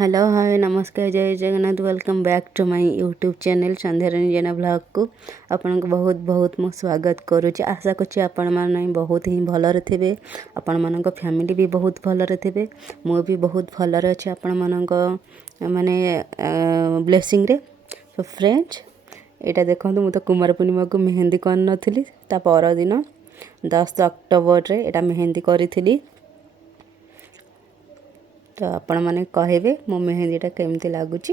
Hello hi नमस्कार जय Jagannath welcome back to my YouTube channel Sandhya Ranjana blog को आपन को बहुत बहुत मो स्वागत करुच्ची। आशा करछि आपण माने बहुत ही भलरे थिबे, आपण मानक फैमिली भी बहुत भलरे थिबे, मो भी बहुत भलरे अछि आपण मानक माने ब्लेसिंग रे। सो फ्रेंड्स एटा देखंतु मु तो कुमार पूर्णिमा को मेहंदी कर नथिली, ता पर दिन 10 अक्टोबर रे एटा मेहंदी करिथिली। तो आपण मैंने कहे मो मेहंदीटा केमती लगुच।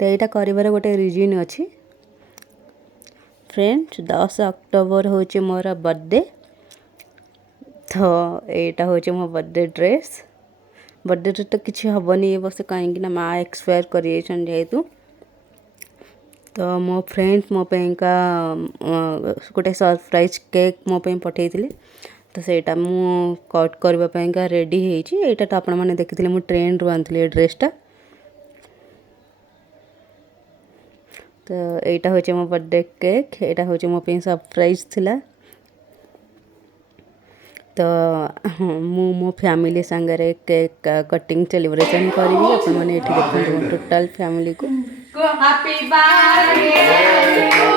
तो यहाँ कर गोटे रिजन अच्छी फ्रेंड्स, 10 अक्टोबर हूँ मोर बर्थडे। तो यहाँ हूँ मो बर्थडे ड्रेस। बर्थडे तो किसी हेनी ये बस कहीं माँ एक्सपायर कर जेहेतु। तो मो फ्रेंड्स मो का गोटे सरप्राइज केक मो पठे। तो सेटा मु कट करने का रेडी होइछि। एटा तो आपण माने देखिथिले मु ट्रेंड रु आनथिले ड्रेसटा। तो एटा होचे मो बर्थडे केक, एटा होचे मो पे सरप्राइज थिला। तो मु मो फैमिली संगे केक कटिंग सेलिब्रेशन करी। आपण माने एठी देखंतु टोटल फैमिली को हैप्पी बर्थडे टू यू।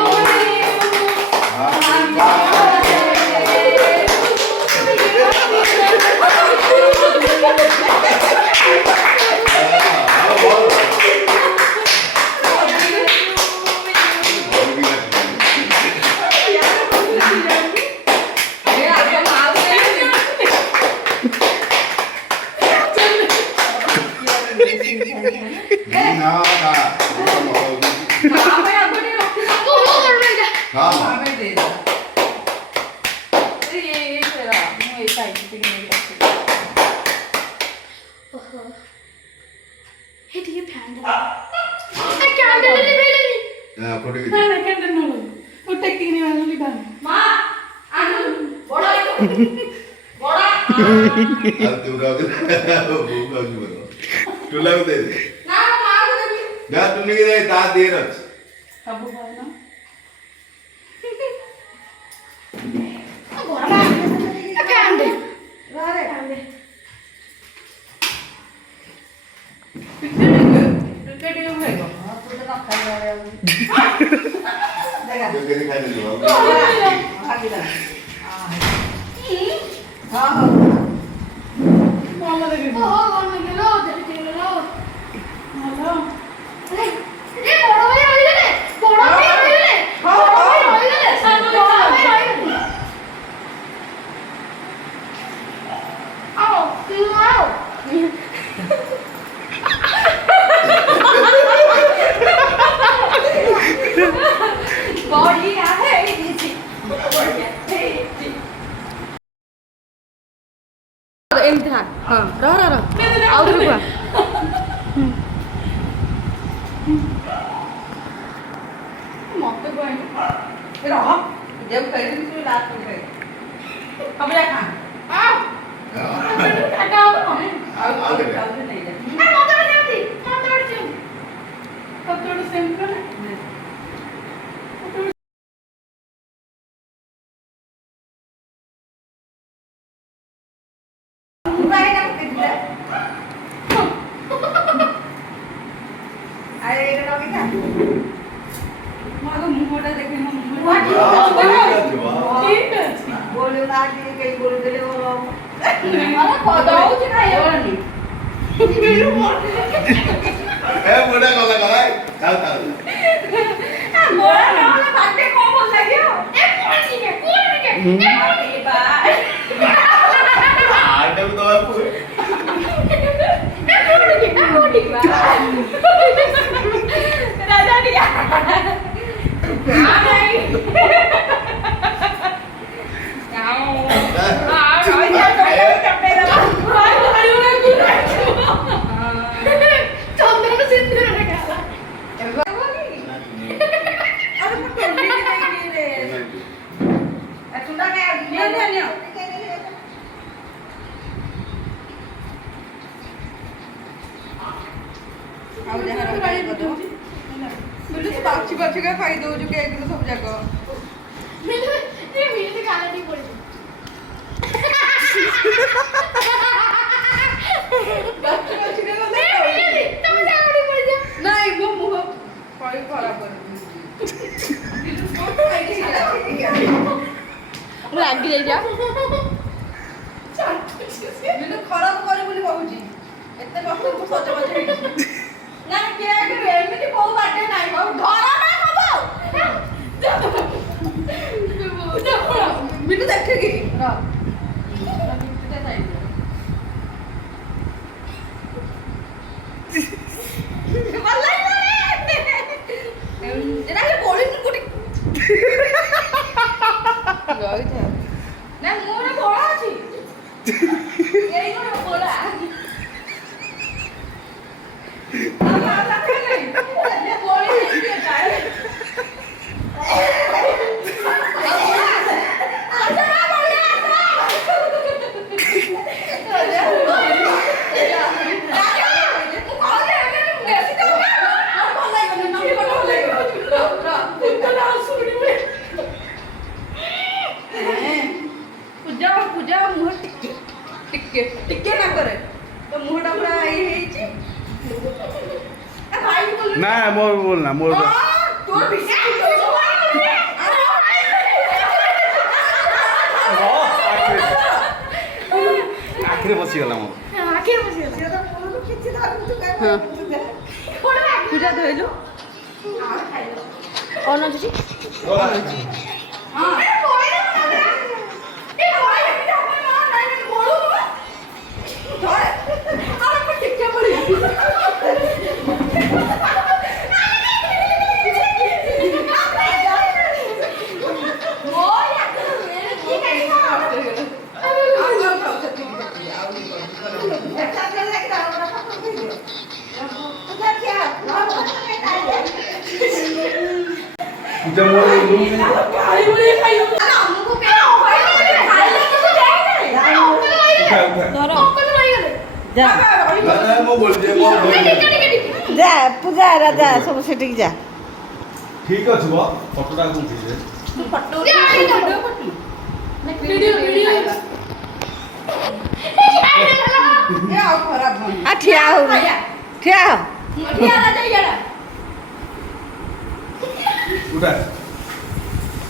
खाई दो केक सब जाक ରାଗି ଯାଇଯା ଖରାପ କରିବୁନି କହୁଛି ଏତେ ବର୍ଷ ମୁଁ ସଜବାଜ ହେଇଛି ନା କେକ୍ ଏମିତି କୋଉ ବାଟେ ନାହିଁ ଧର ନା ହବ ବିଟୁ ଦେଖିକି ନା ମୁଁ ଗୋଟେ ବଳ ଅଛି ଏଇ ଗୋଟେ ବଳ पूजा मुह टिके टिके ना करे तो मुहटा पूरा ये ହେଇଛି भाई बोल ना मोर बोलना मोर तोर आखिर बसी गला मो ଆଖିରେ ବସିଗଲା ସେ ତ ମୁହଁରୁ କିଛି ଧରିବୁ ତୁ କାଇଁ ପୂଜା ଧୋଇଲୁ କଣ ଅଛି हां पूजा मोर काली बोली खाइयो हमको पे खाइले तो दे ଧର जा ना मो बोल दे मो बोल जा पूजा राजा सब सेटिक जा ठीक अछि बा फोटोटा को उठी दे फोटो वीडियो वीडियो ये आओ खराब आ ठिया हो ठिया राजा याडा उठा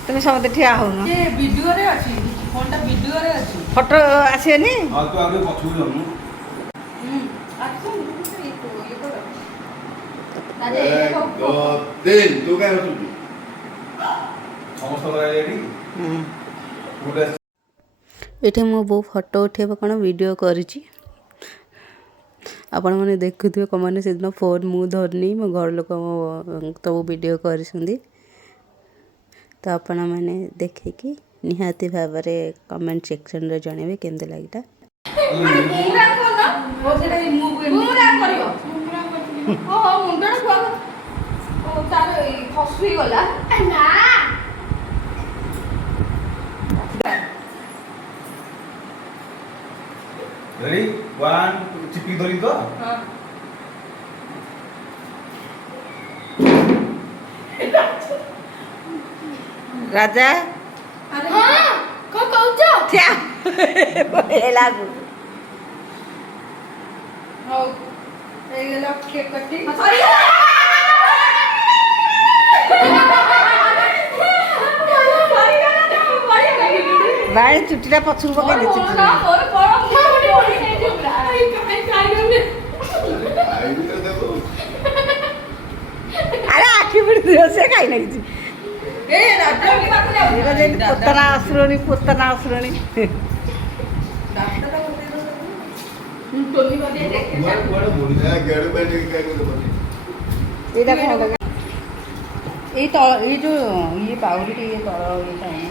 তুমি সমতে ঠিয়া হও না ଏ ଭିଡିଓରେ ଅଛି ଫୋନଟା ଭିଡିଓରେ ଅଛି ଫଟୋ ଆସିବନି आ तो आगे पछू जानु दो तीन तू काय होतु समस्त करा रेडी उठा ଏଠି ମୋ ବୋଉ ଫଟୋ ଉଠେଇବା କ'ଣ ଭିଡ଼ିଓ କରିଛି ଆପଣମାନେ ଦେଖୁଥିବେ କମାନେ ସେଦିନ ଫୋନ୍ ମୁଁ ଧରିନି ମୋ ଘର ଲୋକ ସବୁ ଭିଡ଼ିଓ କରିଛନ୍ତି ତ ଆପଣମାନେ ଦେଖିକି ନିହାତି ଭାବରେ କମେଣ୍ଟ ସେକ୍ସନରେ ଜଣାଇବେ କେମିତି ଲାଗିଲା रेडी 1 चिपी धरी तो हां राजा अरे हां को कहउछ ठिया ए लागू हो ए गेला केक कटी बाड़ी चुटीटा पछुर पके दे चुटी अरे आखी बिड़ दियो से काई नहीं छी ए राजा की बात नहीं एगो जे पुतना असुरणी टोनी बदे देखे बड़ा बोली है गेड़ बैठ के काय को एटा कोन लगे ए तो ये जो ये पाउरी के ये तो ये चाहिए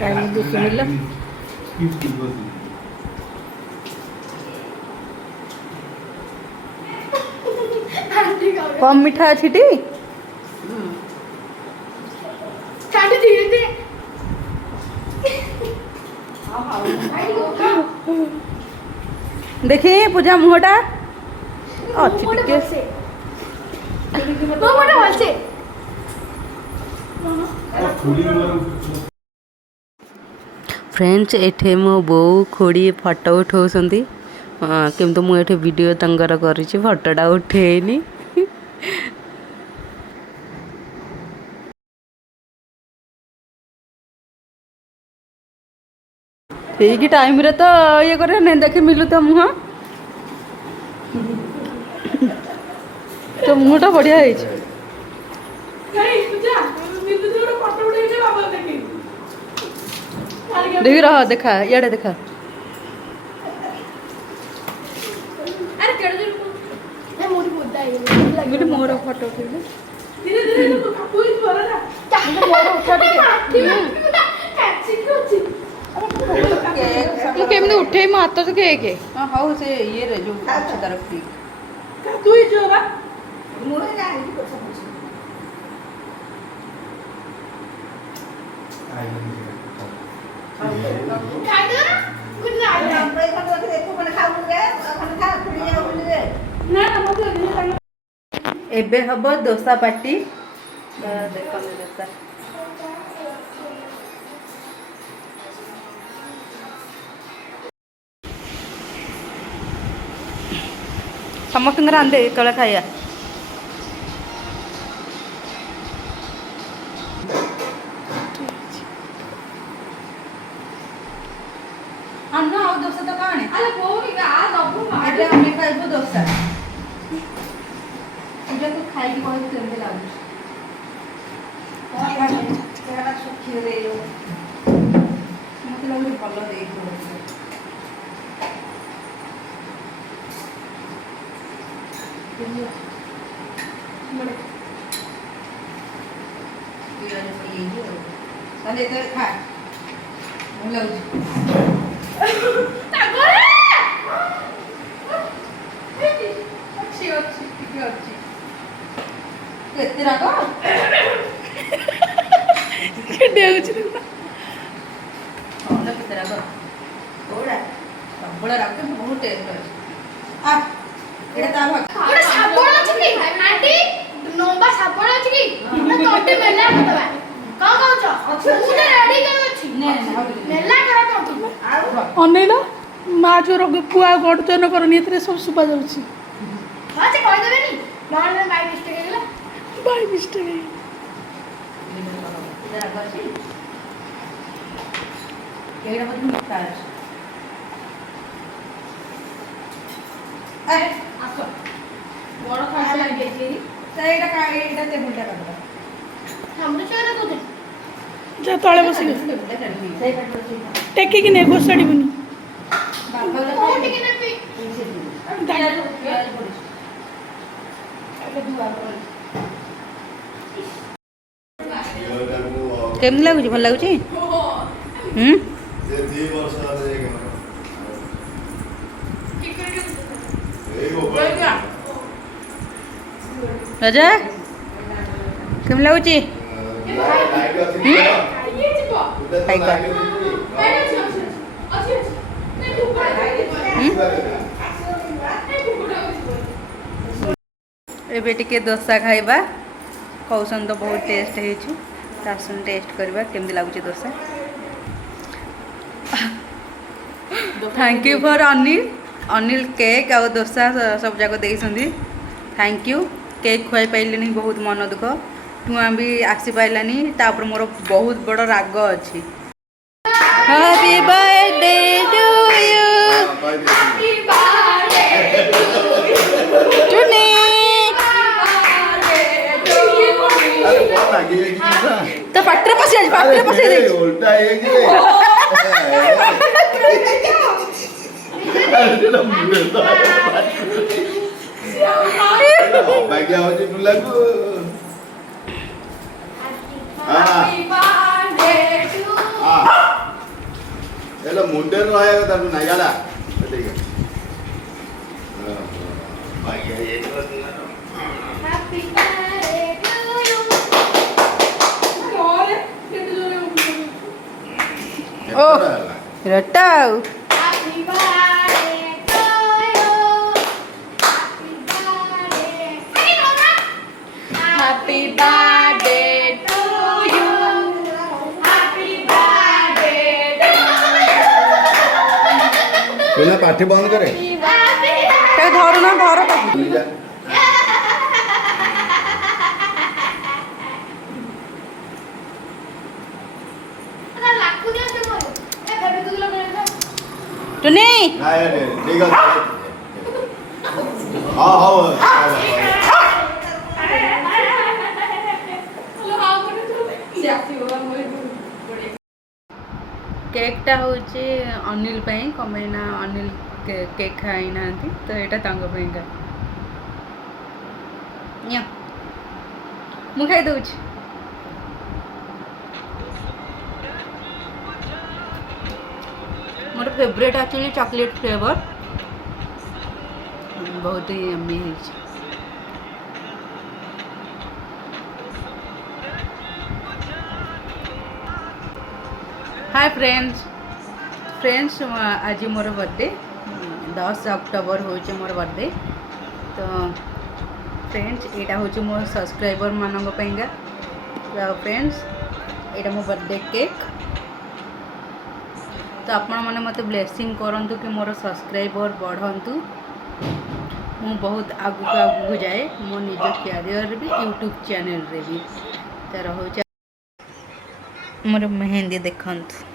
काई दुख मिलला कम मिठा अच्छी टी देखी पूजा मुहटा अच्छी टिके फ्रेंड्स एठे मो बो खोड़ी फोटो उठाऊँ किंतु मुझे वीडियो तंगर कर फोटोटा उठेनी ठीक टाइम रे तो ये करे नहीं देखी मिलू तो मुँह तो मुँहटा बढ़िया है देखी रह देखा इे देखा मोर फटो केमी उठे मो हाथ से केक ହଉ ସେ ଇଏରେ ଯୋଉ ଅଛି ତାର ଫ୍ରି ଏବେ ହବ ଦୋସା ପାଟି ଦେଖନ୍ତୁ ଦୋସା ସମସ୍ତଙ୍କର ରାନ୍ଧେ ଏତେବେଳେ ଖାଇବା ଆନ ଆଉ ଦୋସା ତ କାଣେ ଏବେ ଆମେ ଖାଇବୁ ଦୋସା ପୂଜାକୁ ଖାଇକି କହିବୁ କେମିତି ଲାଗୁଛି ଶୁଖି ମତେ ଲାଗୁଛି ଭଲ ଦେଇଥିବ ତାହେଲେ ଏତେବେଳେ ଖା ଭଲ ଲାଗୁଛି ଅଛି ଅଛି ଟିକେ ଅଛି କେତେ ରାଗ କେତେ ରାଗ କୋଉଟା ସବୁବେଳେ ରାଗ ବହୁତ ଟେଷ୍ଟ ଅଛି ଏଇଟା ତା ଭାଗ ଗୋଟେ ସାବଣ ଅଛି କି ଆଣ୍ଟି ଲମ୍ବା ସାବଣ ଅଛି କି ତଣ୍ଟି ମେଲା କରିଦବା କଣ କହୁଛ ମୁଁ ତ ରେଡି କରି ଅଛି ମେଲା କର ତଣ୍ଟି ଅନେଇଲ ମା ଯୋଉ ପୁଆ ଗଡ଼ଚନ କରନି ଏଥିରେ ସବୁ ଶୁଭା ଯାଉଛି ହଁ ସେ କହିଦେବେନି ନହେଲେ ବାଇ ମିଷ୍ଟେକ୍ ହେଇଗଲା ବାଇ ମିଷ୍ଟେକ୍ ରାଗ ଅଛି ଏଇଟା ବୋଧେ ମିଠା ଅଛି ଆସ ବଡ଼ ଖାଇବା ଲାଗିଯାଇଛି ଏଇଟା ଟେବୁଲଟା କରିଦେବା ସମୁଦ୍ର କୋଉଠି ଯା ତଳେ ବସିକି ଟେକିକି ନେ ଘୋଷାଡ଼ିବୁନି କୋଉଠିକି ନେବି କେମିତି ଲାଗୁଛି ଭଲ ଲାଗୁଛି ରାଜା କେମିତି ଲାଗୁଛି ଏବେ ଟିକେ ଦୋସା ଖାଇବା କହୁଛନ୍ତି ତ ବହୁତ ଟେଷ୍ଟ ହେଇଛି ଆସନ୍ତୁ ଟେଷ୍ଟ କରିବା କେମିତି ଲାଗୁଛି dosa thank you for Anil cake आउ दोसा सब जाक देइछंदी थैंक यू केक खुआई पाइलेनी बहुत मन दुख टुआ भी आसी पाइलानी तापर मोर बहुत बड़ राग अछि happy birthday to you happy birthday टुनी तो पात्र पसे दे उल्टा एक बाग्या होची बुलाकू हैप्पी बर्थडे टू एला मुंडे रहाय का तू नाही आला ठीक आहे बाग्या एक हैप्पी बर्थडे टू यू ओ रटाऊ happy birthday to you happy birthday to you happy birthday तुला पाठी बंद करे धरू ना धर लाखु दिया से मोर ए बेबी तू लोग ଟୁନି ନାଇଁ ଠିକ ଅଛି ହଁ ହଉ କେକ୍ଟା ହେଉଛି ଅନିଲ ପାଇଁ କ'ଣ ପାଇଁ ନା ଅନିଲ କେକ୍ ଖାଇନାହାନ୍ତି ତ ଏଇଟା ତାଙ୍କ ପାଇଁକା ନିଅ ମୁଁ ଖାଇଦେଉଛି ମୋର ଫେଭରେଟ୍ ଆକ୍ଚୁଆଲି ଚକୋଲେଟ୍ ଫ୍ଲେଭର୍ ବହୁତ ହି यम्मी ହେଇଛି हाय फ्रेंड्स आज मोर बर्थडे 10 अक्टोबर हो मोर बर्थडे तो फ्रेंड्स यहाँ हूँ मो सब्सक्राइबर मानक फ्रेंड्स यहाँ मो बर्थडे केक तो आपण मैंने मत ब्लेसिंग करंतु कि मोर सब्सक्राइबर बढ़ंतु मु बहुत आगू जाए मो निज कैरियर भी यूट्यूब चैनल रे भी तो हो मोर मेहंदी देखंतु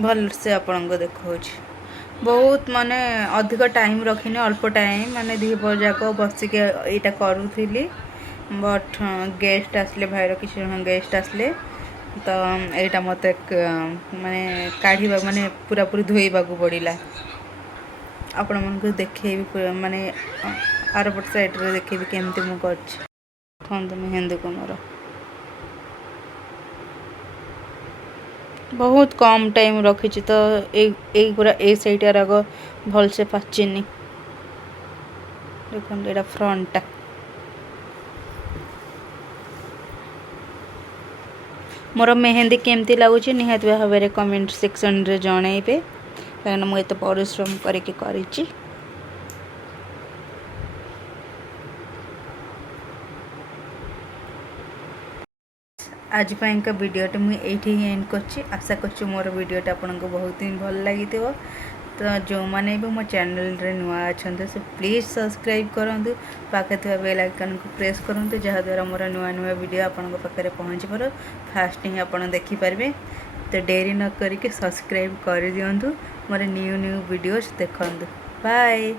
भल से आपण को देखा बहुत माने अधिक टाइम रखिनी अल्प टाइम माने दीपर जाक बसिक यहाँ करूली बट गेस्ट आसले भाईर किसी गेस्ट आसले तो यहाँ मत माने काढ़ा माने पूरा पूरी धोइबा को पड़ला आपण मन को देखेबी माने आरपट साइड रे देखेबी केमती मु कर मेहंदी को मोर बहुत कम टाइम रखी तो पूरा ए साइड आग भल से पाचिनी देखो ये फ्रंटा मोर मेहंदी केमती लगुच निहाती भाव में कमेंट सेक्शन रे जनइबे कहीं मुझे परिश्रम करके करी आज का वीडियोटे मुझे ही एंड कर आशा कर मोर वीडियोटा आपको बहुत ही भल लगी तो जो मैंने भी मो चैनल रे नुआ अच्छा से प्लीज़ सब्सक्राइब करूँ पाखे थी बेल आइकन को प्रेस करूँ जहाँद्वारा मोर नुआ नुआ वीडियो आपण पाखे पहुँच पार फास्ट ही आप देखिपारे तो डेरी न करके सब्सक्राइब कर दिंतु मोर न्यू न्यू वीडियोस देखूँ बाय।